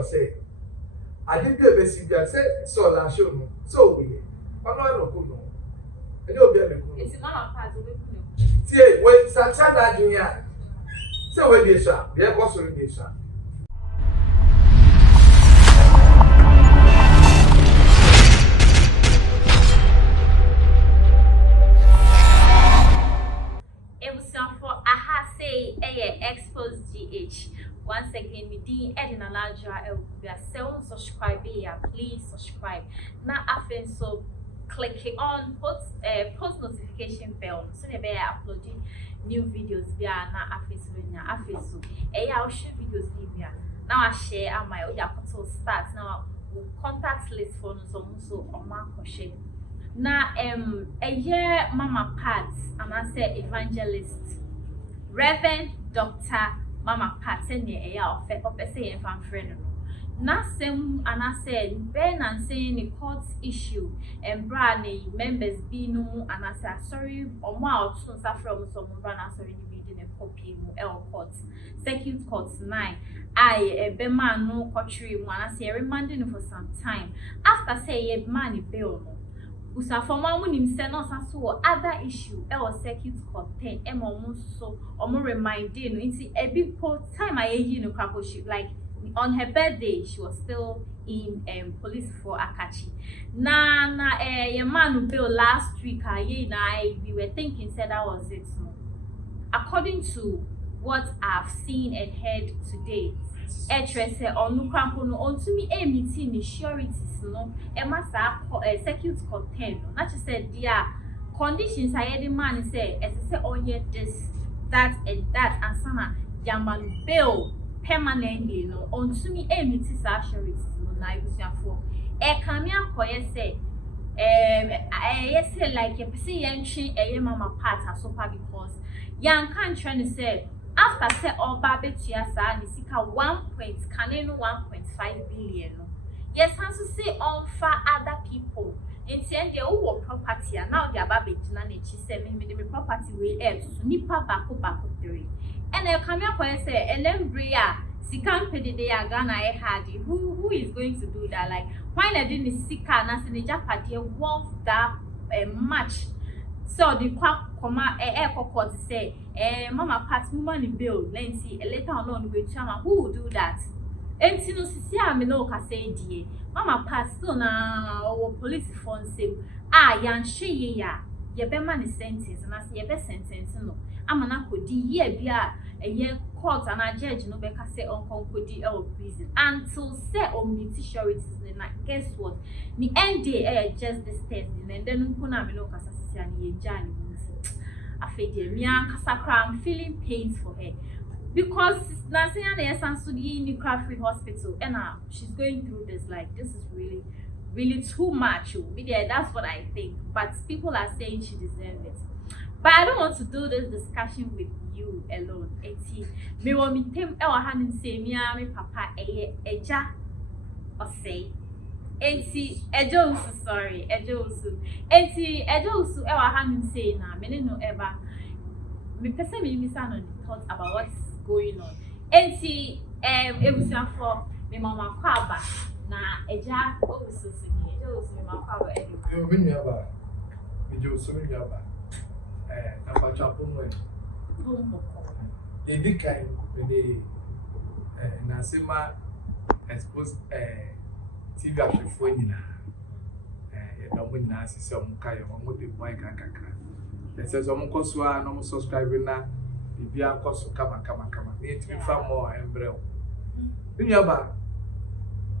sure say I did the basic I said so la show no so we no no and you'll be able to it's not part of it. see when Santana Junior so when they shall be able to be shall. It was time for aha say Xposed GH. Once again, we did Edin Alaja. We are still subscribe here. Please subscribe. Now after so click on post notification bell. So they be uploading new videos via na after so I'll share videos here. Now I share my other portal starts now contact list for no so on my crochet. Now a year mama Pat and I say evangelist Reverend Dr. Mama Pat and the air of a say fan friend. Na sem and I said Ben and saying the court issue and Brandy members be no and I said sorry or more soon from some run sorry reading a copy L court circuit court 9 I be man no country one I say remanding for some time after say a money bill no usa for man when him send us so other issue circuit court 10 so reminding into a big time I no crackle like on her birthday, she was still in police for Akachi. Your man who bill last week, we were thinking said that was it. No. According to what I've seen and heard today, said on no crampo no on to me a meeting the sureties no circuit court 10 no. Not just said there conditions I had the man say as I say on yet this, that and that and sana yaman bill permanently no on to me a meeting surgeries no na for can me akoye say say like you see entry mama part asopa because yan can trying to say after say all babetua sa ni sika 1.5 billion no yes has to say on for other people in the end they all property and now they are babetuna na chi say me property we to so nipa bako 3 and I come here say and then Bria Sikan pedi de Ghana had who is going to do that like why not didn't Sika na se Japati worth that match so the comma court say mama Pat money bill Nancy later on with chama who will do that and no sisi me no ka say die mama Pat still na our police phone say yan she ya ye be man sentence na se ye be sentence no amana kodi year bia a year court and a judge no be ka say on kodi prison until say omnity sureties na guess what the end day just this test and then kuna me no ka sisi ani ye jani afedi me an kasakra I'm feeling pains for her because Nancy and Esansudi Nuclear Free Hospital and she's going through this like this is really too much. That's what I think. But people are saying she deserves it. But I don't want to do this discussion with you alone. Me want me tell our hand and say me papa eja or say. Sorry, our hand and say na me no ever. Me person me miss on the thoughts about what's going on. It was for me mama kwaba. Na eja osusu ni eja osusu mi ma kwa ba anyway me nuaba me jo so me nuaba na pa chapo mo e di kai me de na se ma Xposed TV afefo nyina e da mo nyina sisi o mo kai o mo de boy kakaka e se so mo koso a no mo subscribe na bibia koso kama e ti fa mo embrel me nuaba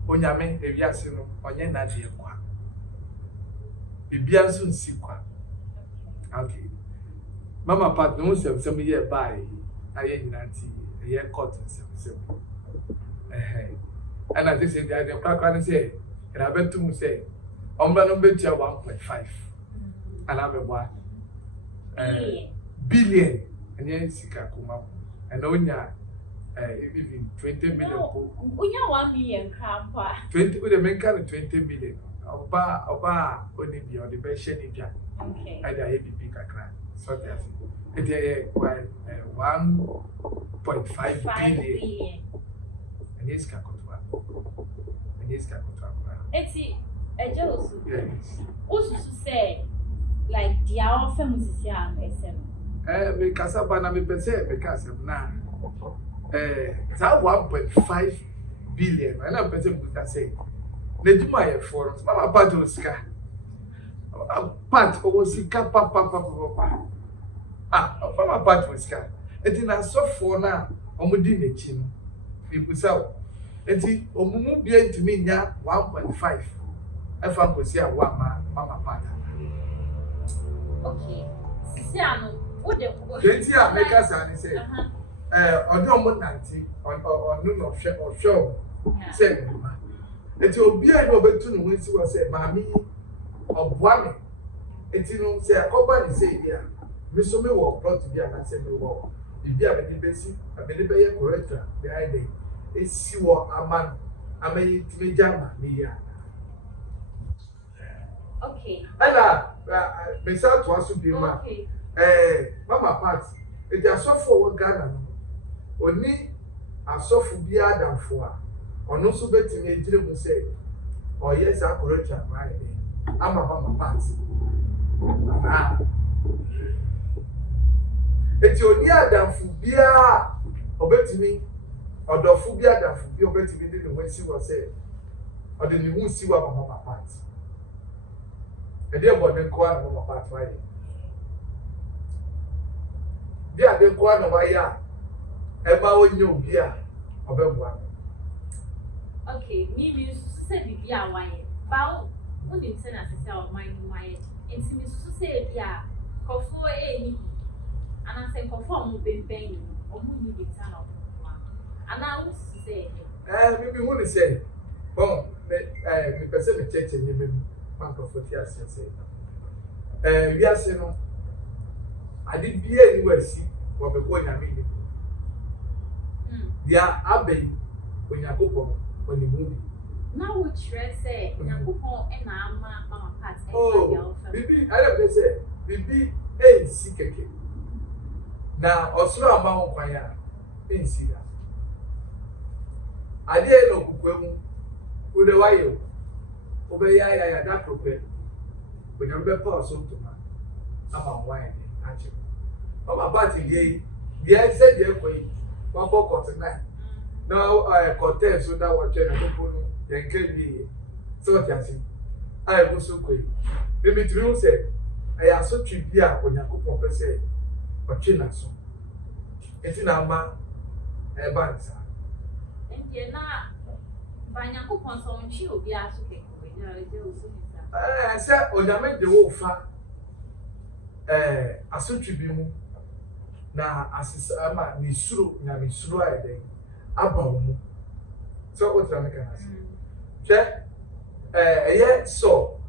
onyame ewiase no onye na de kwa bibia nso nsi kwa okay mama Pat no sem ye bai aye nyinanti ye court sem and I just say the kwa say na betum say omba no betua 1.5 and abebwa billion and ye sika kuma and onya even 20 million. No, we have 1 million crap. 20 with the main kind of 20 million. Oba only be on the best shady. Okay. I heavy big cry. So that's it. 1.5 billion. and yes kakotwa and yes kakotwa eti eje osu yes osu say like the our famous is here SM me kasaba na me pese me kasem na za 1.5 billion and I'm pese me say na duma ye for mama part o sika part o sika papa mama part o sika eti na so for na omudi n'echi no ibusa eti omumu bia ntimi nya 1.5 efa kosi a wa mama part okay sisi ano wo de enti a make us an say odo mo nanti onu no hwe say ma eti obi a no obetu no wensi wo say maami oboa me eti no say akoba ni say dia me so me wo plot bia na say me wo bibi a me besi me de be corrector behind it esi wo aman amayi timi jama me ya okay ala me sa to aso bi ma okay mama part eti asofo wo Ghana no oni asofo bi adamfo a ono so betimi ejire mu say oh yes a corrector right ama mama part eti oni adamfo bia obetimi odofo bia adamfo bia obetimi de ne wansi wo say ode ne hu si wa mama part ede e bo ne ko an mama part right bia de ko an wa ya e ma onye obi a obebua okay me say bibia waye ba woni say na say o mind waye enti me say bia kofo ni ana say kofo mo bemben o mu ni bitan o ana wo say me who say bon me pese me cheche ni me man kofo ti ase say wi ase no ade bia ni wasi wo be ko nyame ni dia aben onyakopo oni mu na wo chere say nyakopon e na ama mama part e oh bibi I don't say bibi si keke na osoro ama ho kwan ya si da ade no kukwemu wo de wayo wo be ya da prope onyam be pa so ntoma ama wine ache mama part die say die koyi wa bokot na na content so that what na people no yen can be so tiasi I go so koyi maybe three say I so tribi a onyakopon pe say otwe na so enti na ma bansa enti na banyakopon so ntwi obi aso keke we na reje oso nisa say onyame de wo fa aso tribi mu na asisa ama ni suro na ni suro ayede aba mu so what na make us je so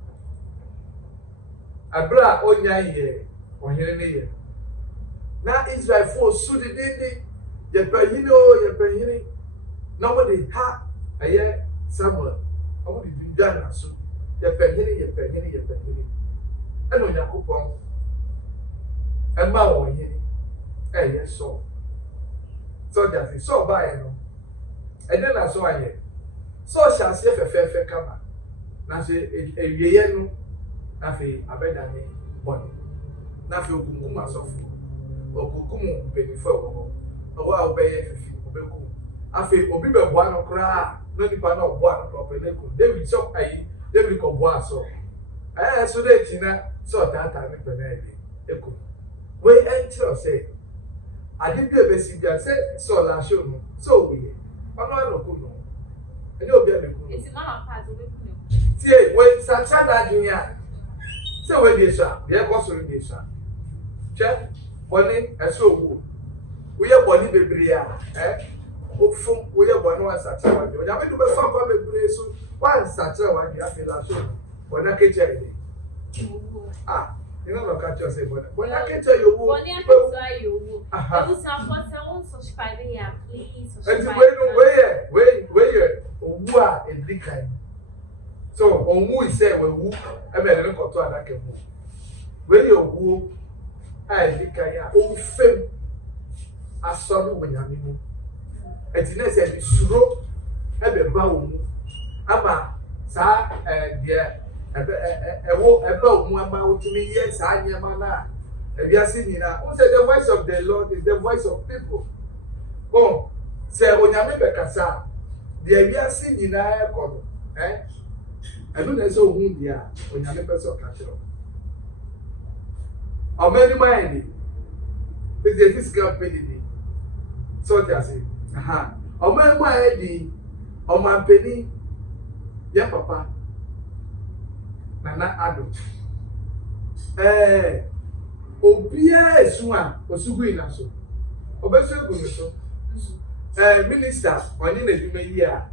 abra onya ye ohere ne ye na Israel for so de ye pahini na wo de ha Samuel o de dwa na so ye pahini eno yakopon ema wo ye yes so that is so by no and then so aye so shall see fefe kama na se ewieye no na fe abedane body na fe okukum asofu okukum benifo owo a obeye fifi obeku afi obi be boa no kra no nipa na oboa no propeleku David so ayi David ko boa so so de tina so tata ni penele eku we enter say ade bi ebesi bia say so la show no so we ono no ku no ene obi a ku enti mama part we ku no tie we sacha da dunya say we dey sha dey ko so dey sha che boni eso owu we ye boni bebre a ofum we ye boni wa sacha wa o ja me do be fa kwa bebre so wa sacha wa dia fe la show bona ke che ide you know what I say, but when I can tell you, when I can tell you, you someone subscribe here, please subscribe. And where who are a big kind. So, on who is say, well, who I mean, I don't go to another who. Where you who I think I am, fame. I saw when you mean. And the next is slow, ebe ba wo mu ama saa de ewo ebe wo mu ama wo tumi ye saa nyema na ebiase nyina who say the voice of the Lord is the voice of people. Oh, say onyame bekasa de ebiase nyina ekono enu na so hu dia onyame peso ka kiro omeni mind with the physical pain so they say omeni mind omampeni ya papa nana ado obia esu a osugu ina so obesu egu ni so minister onye na eduma yi a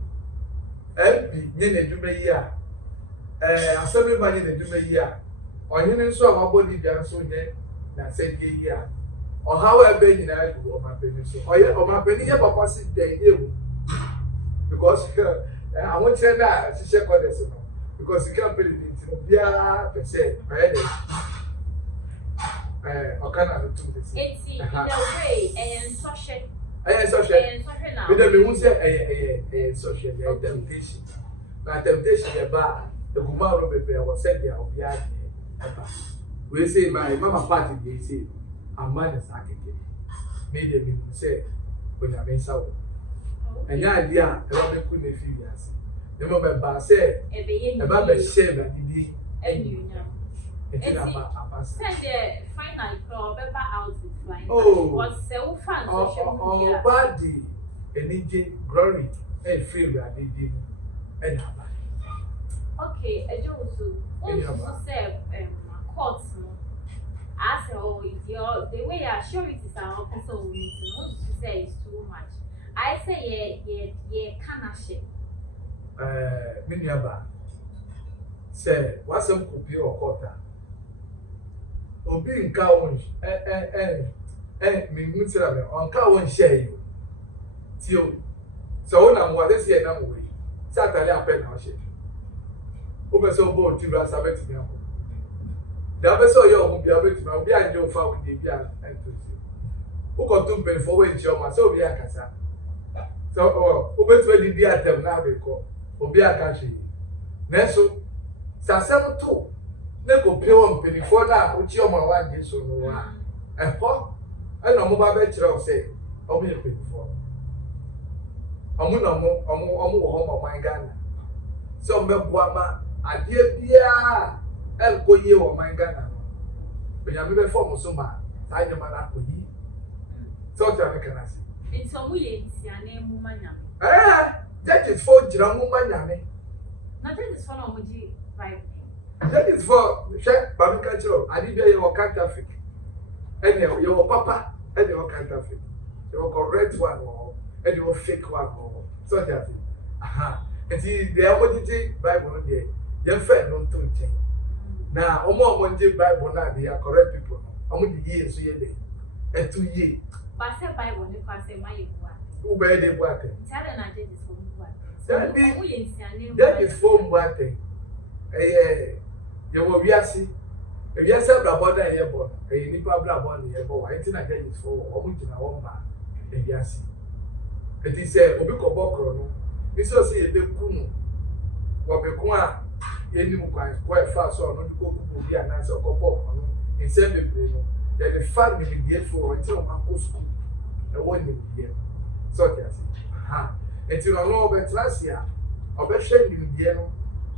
MP nye na eduma yi a assemblyman nye na eduma yi a onye nso a mabodi bia nso nye na se yi a ohawa ebe nyina egu omampeni so oye omampeni ya papa si dey ewu because I won't say that she check on this because you can't believe it. Yeah, per se, right? Okana no two this. It's in a way, and social. Social. Now. But then we won't say social temptation. Now temptation the bar, the woman will be was said there will be we say my mama party they say a man is acting. Made them say when I mean so. And the idea about couldn't feel yes. The moment say about the shame that he and you know. Send the final club out with flying. Oh, was so fun. Oh, body, and glory, and free where they did. And okay, I also say, courts. I say, oh, the way I show it is our person to say it's too much. I say, yeah, can I share? Miniaba say, what's some copy or quarter? Obi nka won me mutira me onka won share you tio so na mo ade se na mo we satale apen na o share o be so bo ti bra sabet mi ako da be so yo ho bia bet na obi anje o fa wo de bia entozi o ko tum pen for we nche o ma so obi akasa so o bet we di bia tem na be ko obi aka hwe na so sasem to ne go pay on before na uchi o ma wan dey so no wa ho e no mo ba be kire o say o me pay before omo no mo wo ho ma wan Ghana so me bua ma ade bia el ko ye wo man Ghana no benya me be form so ma ta nyama na ko yi so ta me kana si nso mu ye nsia na emu manya that is for jira mu manya me na that is for no mo ji vibe. That is for share Babi culture. I did your counterfeit. And your papa and your counterfeit. Your correct one and your fake one. So that's it. And see, they are what you Bible there. Your friend don't change. Now, Omo Bible now, they are correct people. I'm with the years so ye and 2 years. But say Bible, if I say my one. Who bear the water? Tell an agent is from one. That is from water. You will be a see. If you have a body and your body, a nipa blah and your body, I think I get it for a week in a woman. If you see, it is a Obiko Bokro. This was a big kunu or Bekua. Any quite fast or not go to be an answer or pop in same people. Then the family get for until Uncle School. A 1 million. So that's it. Until I know about last year, or better in the end,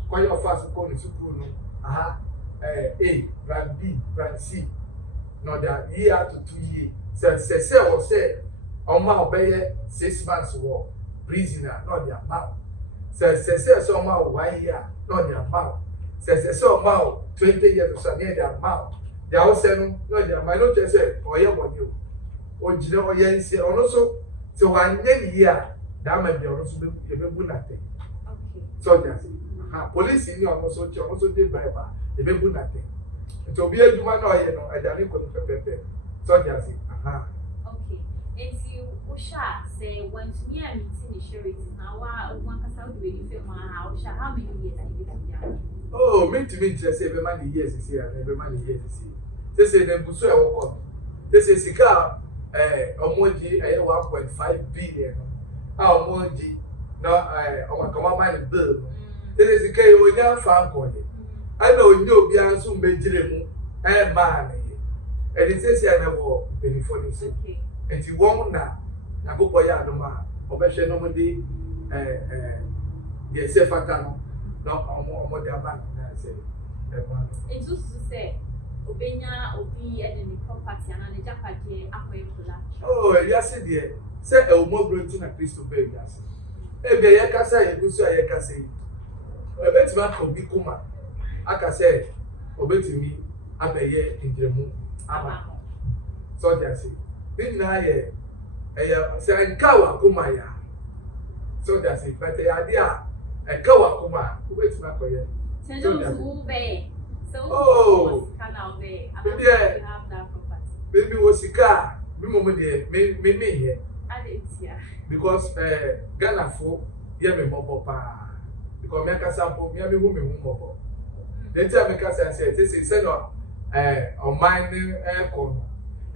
quite a fast going to school. A, brand B, brand C. No, that year to 2 years. Say, or say, my obey 6 months war, prisoner, not the amount. Say, so my 1 year, not the amount. Say, so my 20 years or so near the amount. They all say, no, the amount, not just say, or you, or you know, yes, or also, so 1 year, that might be also be nothing. Okay. So that's it. Police in your also did by the baby nothing. To be a human or you know, I don't know. So that's it. Okay. And you Usha say when to me I'm meeting the surety now one can sound really feel my house. How many years I get to them? Oh, me to me just every man years is here and every man years is here. They say them Busu walk. They say Sika Omoji 1.5 billion. Omoji no o ma man bill there is kai o nya fa ko ye ana o nya obi anso mbejire mu man ye e dey say say na bo benefit ni say enti won na akoko ya adoma obehwe no mo di yes fata no omo de aba na say It's just to say obenya obi e dey property and na japade akoye collateral. Oh, yes dey say e mo growing na Christo be yes e be ye kasa ye gusu ye kasa yi e betima ko bi kuma aka say obetimi abeye injremu ama so dey say bi na ye say nka wa kuma ya so dey say but ya dia nka wa kuma obetima ko ye so be oh can out there maybe have that property maybe wasika bi mo dey me here because Ghana for ye me mobo pa because me ka sample me hu mobo the time me ka say say no on mine ko no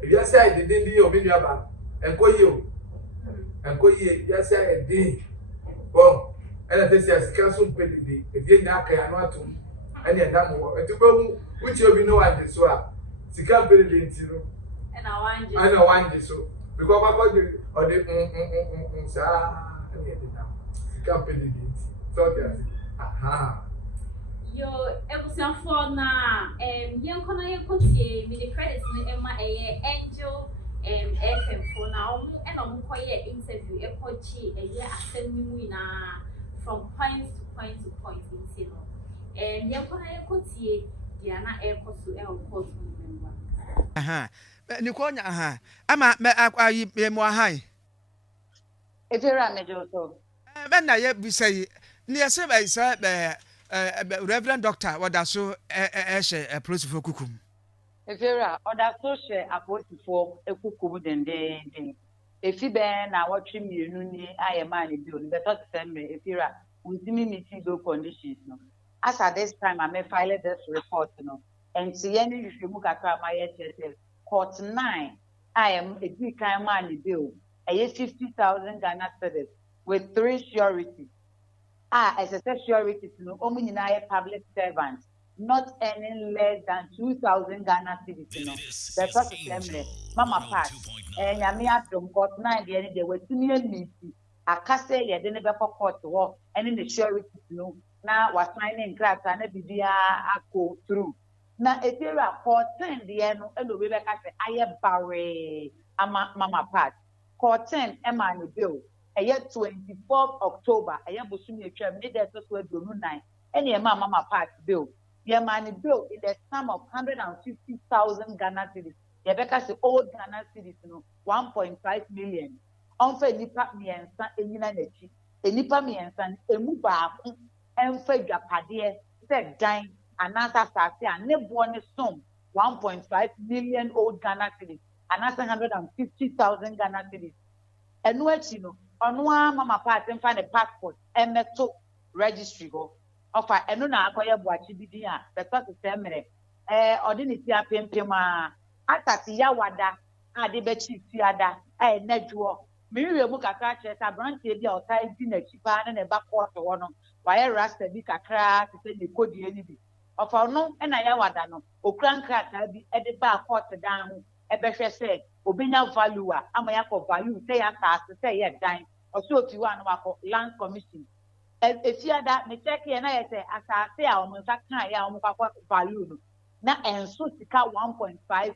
if you say the din o me nuaba enko ye you say din bon ela te say sika so pedi di e die nya aka ya no atum ene e da mo e to be uchi obi no ande so a sika pedi di ntiro ana wanje so because my body or the sa ene e da sika pedi di so there aha yo ebusian for na yenko na yekotie me the credits ni ema Angel FM for na omu e no koye interview ekochi asem ni mu na from point to point to point in no yenko na yekotie dia na ekoso court member aha ni konya aha ama me ayi me mo ahan Efera mejo so ben na ye bi say ni ese be say Reverend Doctor wadaso ehye police for kukum Efera oda so hye apostifo ekukum dendenden efi ben na watwe mienu ni ayema ni bi oni beto semre Efera untimi meeting do conditions no as at this time I may file this report no and see any review kakra my HSL court 9 I am a big kind man bill a 50,000 Ghana cedis with 3 surety as a surety no only public servants not earning less than 2,000 Ghana cedis no because semre mama pass and yamia from court 9 the end they were senior meeting akase ye de ne be for court wo and the surety no na was signing cracks and bibia ako through na etera court 10 the no eno we be ka say aye bare ama mama part court 10 ema ni bill eye 24th October eye bosumi etwam ni dey so adonu 9 ene ema mama part bill ye man bill in the sum of 150,000 Ghana cedis ye be ka say old Ghana cedis no 1.5 million onfa nipa miensa enyina nachi enipa miensa emu baako enfa dwapade se dan anasa sase a ne bo ne som 1.5 million old Ghana cedis anasa 150,000 Ghana cedis enu achi no ono mama part enfa ne passport emeto registry go ofa enu na akoye boachi bidi a beto se semre ordinity apempem a atati ya wada ade be chi fiada nedwo miwe mu kakra chesa branch e bia otai di na chipa na ne ba court wo no waye rasta bi kakra se ne kodi eni bi ofa no na ya wada no okran krata bi e de ba court dan ho e be hwe se obenya value a ama ya ko value se ya tax se ya dan oso otiwa no akọ land commission efiada me check ye na ye se asase a omo nsa kan ya omo kwakọ value no na enso sika 1.5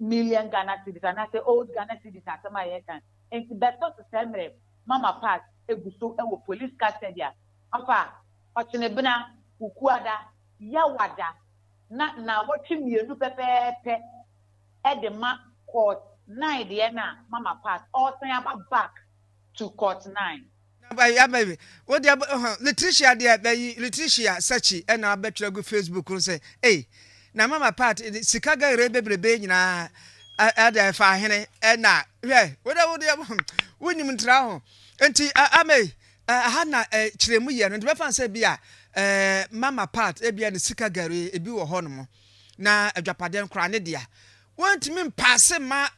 million Ghana cedis and I say old Ghana cedis asema ye kan enti beto to semre mama part eguso ewo police custody afa ochenebna ukuada ya wada na wotwe mienu pepepe e de ma court 9 de na mama part all say back to court 9 ya baby what the Letitia there be Letitia search and na betwa go Facebook no say na mama part sikaga rebebrebe nyina ada fa hene na hwe wonim ntra ho enti ame ha na kiremu ye no de be fan say bia mama part e bia ne sikaga ebi wo ho no na adwapade nkra ne dia wontimi mpasse ma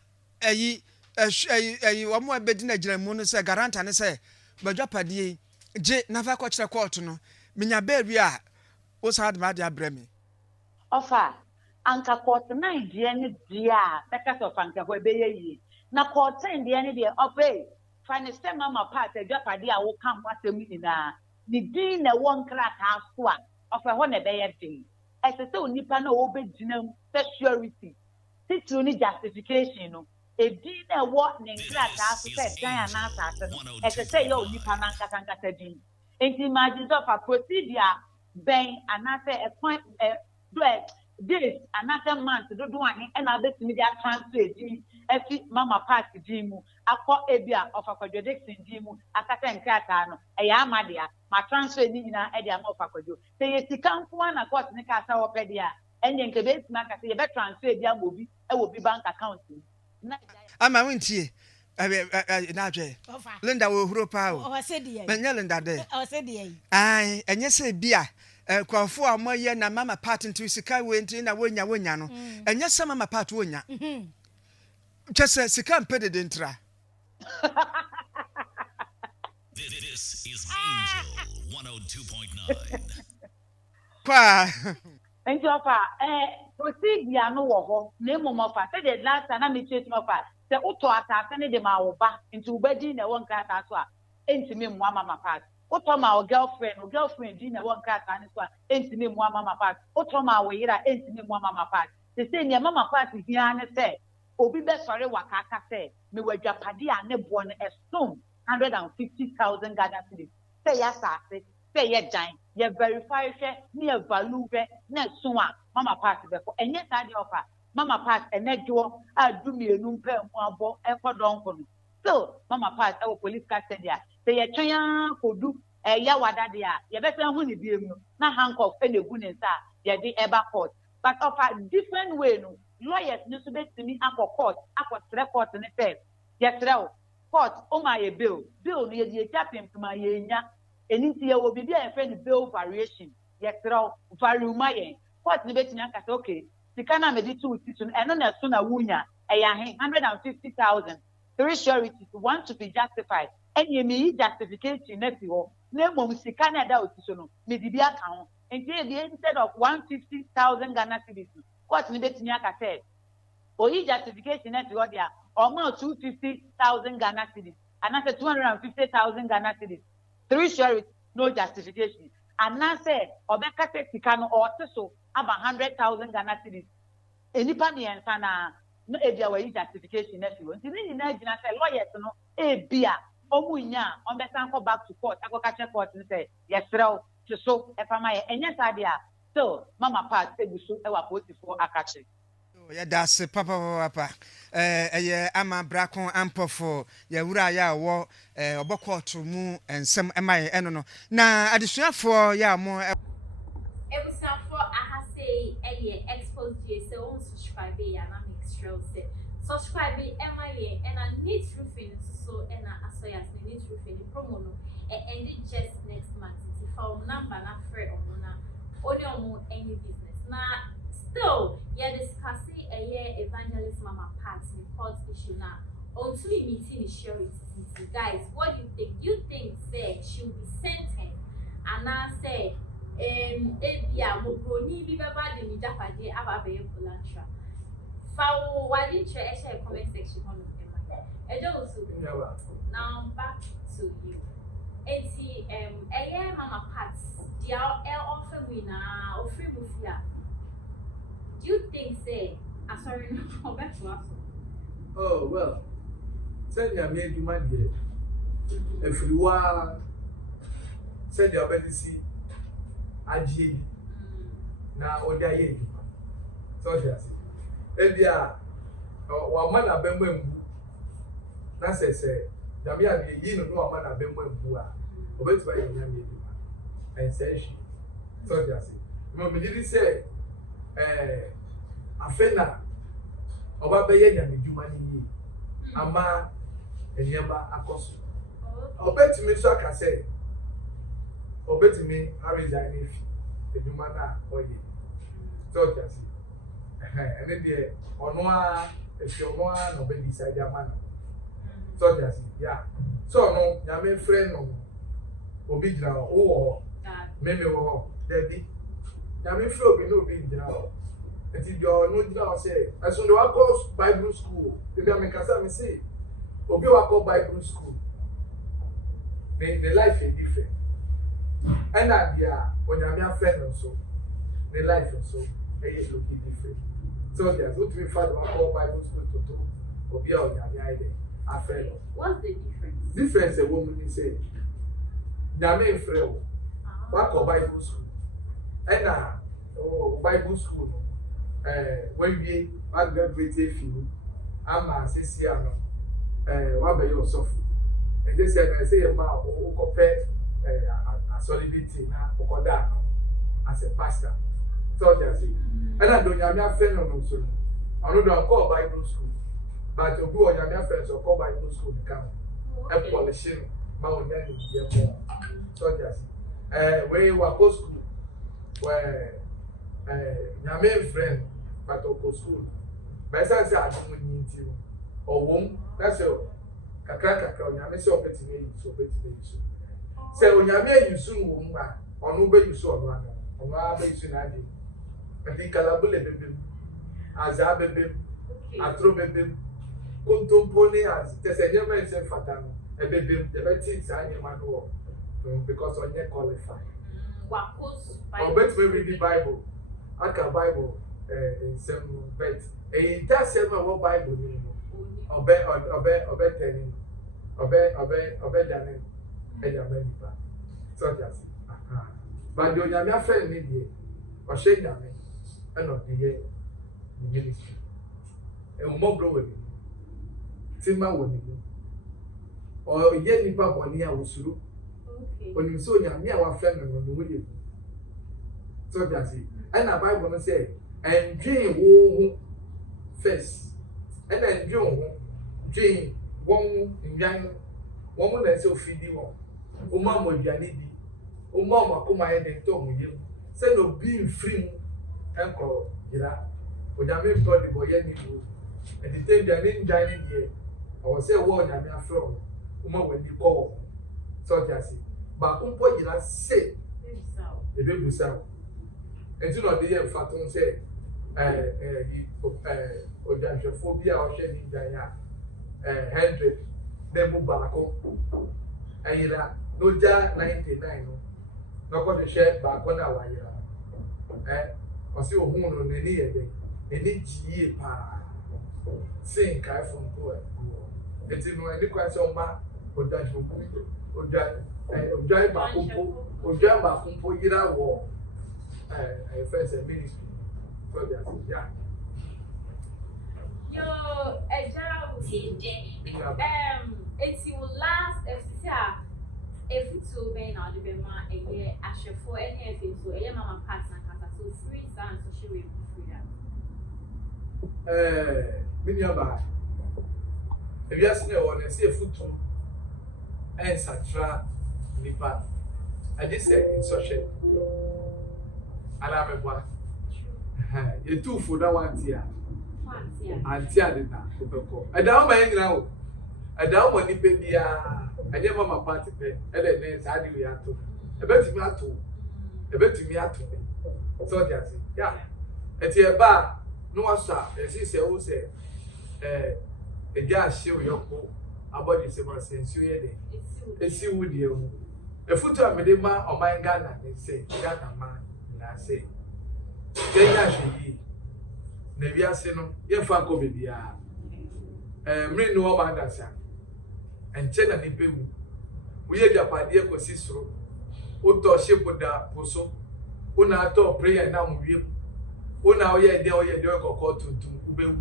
wo mo abedi na giramu no say garanta ne say badwapade je na fa ko kire court no menya baby a wo sa de ma de abrami Ofa anka court 9 die ne dia beka so fanka ho be yi na court 10 die ne die ofe fane se mama part adwapade a wo kam asem nyina ni din na won krata so a ofe ho na be ye din ese se onipa na wo be ginam security titru ni justification no e din na wo ne krata so se dan na asase no ese se ye onipa na nkata din enti imagine so for procedure ben anase e point this another month do one and other media transfer di efi mama part di mu akọ ebia of akwadwo Dixon di mu akata nkata no e ya amadea ma transfer ni nyina e dia ma of akwadwo se ye sika nko na court ne ka sa wo pedia enye nke be tima ka se ye be transfer dia obi e wo bi bank account na ama wontie na dwe Linda wo huro pa o menya Linda de ai enye se bia kwafo a moye na mama part nti sika we nti na wonya no enye se mama part wonya chese sika mpede de ntra. This is Angel 102.9 kwa enti ofa procedure no wo ho na momofa say the last time na me chase mofa say uto atase ne de ma wo ba nti ubedi na won ka ta so a enti me mo mama part uto ma o girlfriend di na won ka ta ne so a enti me mo mama part uto ma wo yira enti me mo mama part say ne mama part hia ne say obi be sori waka aka say me wadwapade a ne bo no esum 150,000 Ghana cedis say ya sase say ya jan ye verify hwe ne ye value hwe na so a mama part be ko enye sa de offer mama part enedwo adu mienu mpa mu abo ekodonko no so mama part e police custody a say ye twan kodu ya wada de a ye be san hu ne biem no na handcuff e na egu ne nsa ye de eba court but of a different way no lawyers no so betimi akọ court akọ tre court ne first ye tre court o ma ye bill no ye die chapim ma ye nya eniti ye wo bibia ye friend bill variation ye tre vary ma ye court ne betimi aka say okay sika na me di two titun eno na so na wunya e ya 150,000 three sureties want to be justified any me justification na fi ho na mom sika na da otiso no me di bia ka ho instead of 150,000 Ghana cedis court ne betimi aka say oyi justification na fi ho dia almost 250,000 Ghana cedis and I 250,000 Ghana cedis three sureties no justification and I say obeka say sika no or so about 100,000 Ghana cedis enipa ne ensa na no ebia wa justification na fi ho nti ni na gina say lawyers no ebia omunya on be san go back to court akokache court ni say yesrew so efama ye enya sadia so mama part egusu e wa posifo akache ya das papa eye ama brakon ampofo ya wura ya wo obokoto mu ensem emaye eno no na adesuafo ya mo Xposed ahase Xposed say on subscribe ya na make sure say subscribe emaye and a neat roofing so and asoyas neat roofing promo no and just next month if our number na free or na only any business na still yeah discussing a year evangelist mama part report issue now until we meeting the surety guys what do you think say she will be sentenced and I say ebia mo broni bi beba de mi japade ababe collateral fa why didn't you share comment section on now back to you enti mama part dia offer me na offer mu fia do you think say sorry no back to us oh well said ya me do my dear if you are said you already see aji na oda ye so just ebia wa mana bembu na say jamia be yi no wa mana bembu a obetu ayi nya me di and say she so just me did say afena oba be ye nya me djuma ni ama enyeba akoso obetu me so aka say obetimi resign if eduma na oye so just and then ono a if you ono a no be decide amana so just yeah so no ya me friend no obi gyina hɔ wowɔ hɔ meme wɔ hɔ dabi nyame frɛ obi na obi gyina hɔ nti deɛ ɔno gyina hɔ sɛ ɛso de wakɔ Bible school ebi a mekasa me se obi wakɔ Bible school the life is different ɛna deɛ a onyame afrɛ no nso the life nso ɛyɛ looking different so there's no three father wakɔ Bible school toto obi a onyame ayɛ dɛ afrɛ no. What's the difference? Difference a woman is say nyame frɛ wo wakɔ Bible school ɛna Bible school no wawie wagraduate efi mu ama asesi ano wabɛyɛ ɔsɔfo ɛgye sɛ na ɛsɛ yɛ ma wokɔpɛ asɔre bi ti na wokɔda ano as a pastor so ɔgya se ɛna do nyame afɛ no no nso no ɔno do ɔkɔɔ Bible school but obi wɔ nyame afɛ nso ɔkɔɔ Bible school nika ho ɛpɔlihye no ma ɔnya ne yɛ mɔ so ɔgya se wei wakɔ school nyame mfrɛ no but ɔkɔ school bɛsa sɛ adom nyi nti no ɔwom na sɛ kakra onyame sɛ ɔbɛtumi ayi so sɛ onyame ayi so no wɔ mu a ɔno bɛyi so ɔno ara bɛyi so n'ade nti kalabole bɛbɛm azaa bɛbɛm atoro bɛbɛm kontompo ne tɛ sɛ nneɛma nsɛ fata no ɛbɛbɛm yɛbɛte saa nneɛma no wɔ because ɔnyɛ qualify ɔbɛtumi read the Bible aka Bible nsɛm no but ɛyɛ ntasɛm a wɔ Bible no mu ɔbɛ tɛni ɔbɛ dani ɛyɛ ama nipa sɔjas but deɛ onyame afɛ ne deɛ ɔhyɛ nyame ɛna ɔde yɛ ne ministry ɛwɔmɔborɔ wɔ ne mu tima wɔ ne mu ɔyɛ nipa bɔne a wɔsuro onim sɛ onyame a wafɛ no no ne ho yɛ mu sɔjas ɛna Bible no sɛ ɛndwen wo ho first ɛna ɛndwen wo ho dwen wɔn ndwan wɔn na ɛsɛ ofidi wɔn wɔn a aduane di wɔn a akoma yɛ de ntɔ wɔn yam sɛ na obi mfiri mu ɛnkɔ yira onyame ntɔ de bɔ yɛ ne mu ɛdete aduane ndwan ne deɛ ɔwɔ sɛ wɔ onyame afrɛ wɔn wɔn a wɔn ani kɔ wɔn sɛ ɔde ase baako mpɔ yira se ebe busa wɔn eti na ɔde yɛ mfato sɛ ɔdwanhwɛfoɔ bi a ɔhwɛ ne ndwan a 100 na mu baako ayira n'ogya 99 no n'ɔkɔ de hwɛ baako na wayira ɔsi ohun no n'ani yɛ dɛ n'ani gyi yie paa sen nkaefo mpo eti no ani kwan sɛ ɔma ɔdwanhwɛfoɔ odwan baako mpo yira wɔ first ministry so they are yeah. Yo, a job it's your last if it's so bad or the bema a year as your for any so a mama partner so free and so she will be free. Minyaba. If you ask me what I see a foot and satra nipa. I just said in social and I'm a boy. You two for that one here. Anti adina obeko edawo ma nyina o edawo mo nipa bia enye mama party pe ele ne sa de wi ato ebetimi ato so dia se ya eti eba no wasa esi se wo se eja ahye oyoko abodi se ma sensu ye de esi wudie mu efutu amede ma oman Ghana ne se Ghana ma na se Kenya hwe na wiase no yɛfa kɔ bebia mmiri no ɔma adasa ɛnkyɛ na nipa wu woyɛ japadeɛ kɔsi soro wotɔ hyepo da po so wona atɔ prayer na nwiem wona ɔyɛ deɛ kɔkɔɔ tuntum wobɛwu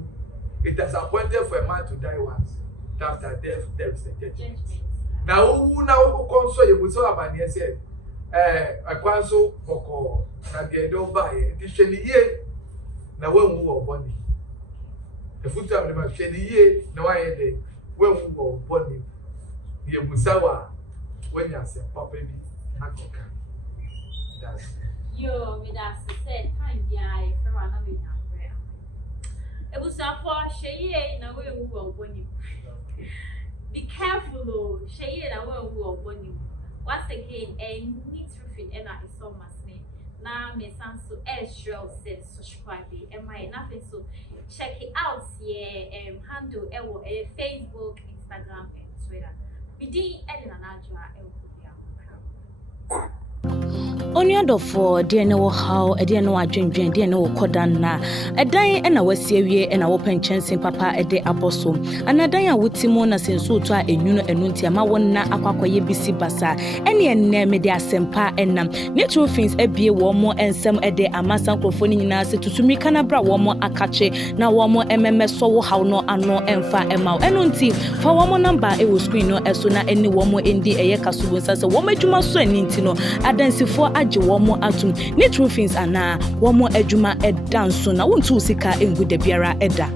it is appointed for a man to die once after death there is a judgment na wowu na wokɔ nso yɛ bu sɛ abaneɛ sɛ akwan so bɔkɔɔ na deɛ de ɔbaeɛ nti hwɛ ne yie na wenwu wɔ bɔne efutu amene ma hwɛ ne yie na wayɛ de wenwu wɔ bɔne yɛ busa wa wanya asɛm papa bi akɔka that's yo me that's said time bia e fra na me nya brɛ ebusafo hwɛ yie na wenwu wɔ bɔne be careful o hwɛ yie na wenwu wɔ bɔne once again, neat roofing and I saw my snake. Now, me sound so extra said subscribe and my nothing so check it out here handle Facebook, Instagram, and Twitter. Bidi Edna Najwa Only for dear no how a dear no adwendwen dear no kodan na edan na wasiewie na wo penchen papa ede aboso anadan a wotimo na senso to a enwuno enunti ama wonna akwakoye bisi basa ene enne me de asempa enam natural things ebie wo mo ensem ede amasa nkrofo ni nyina se tutumi kana bra wo mo akache na wo mo ememe so wo haw no ano emfa ema enunti fa wo mo number e wo screen no eso na ene wo mo endi eye kasubo sase wo madwuma so aninti no adansifo age wo mo atum natural things ana wo mo adwuma edanso na wontu sika engu da biara eda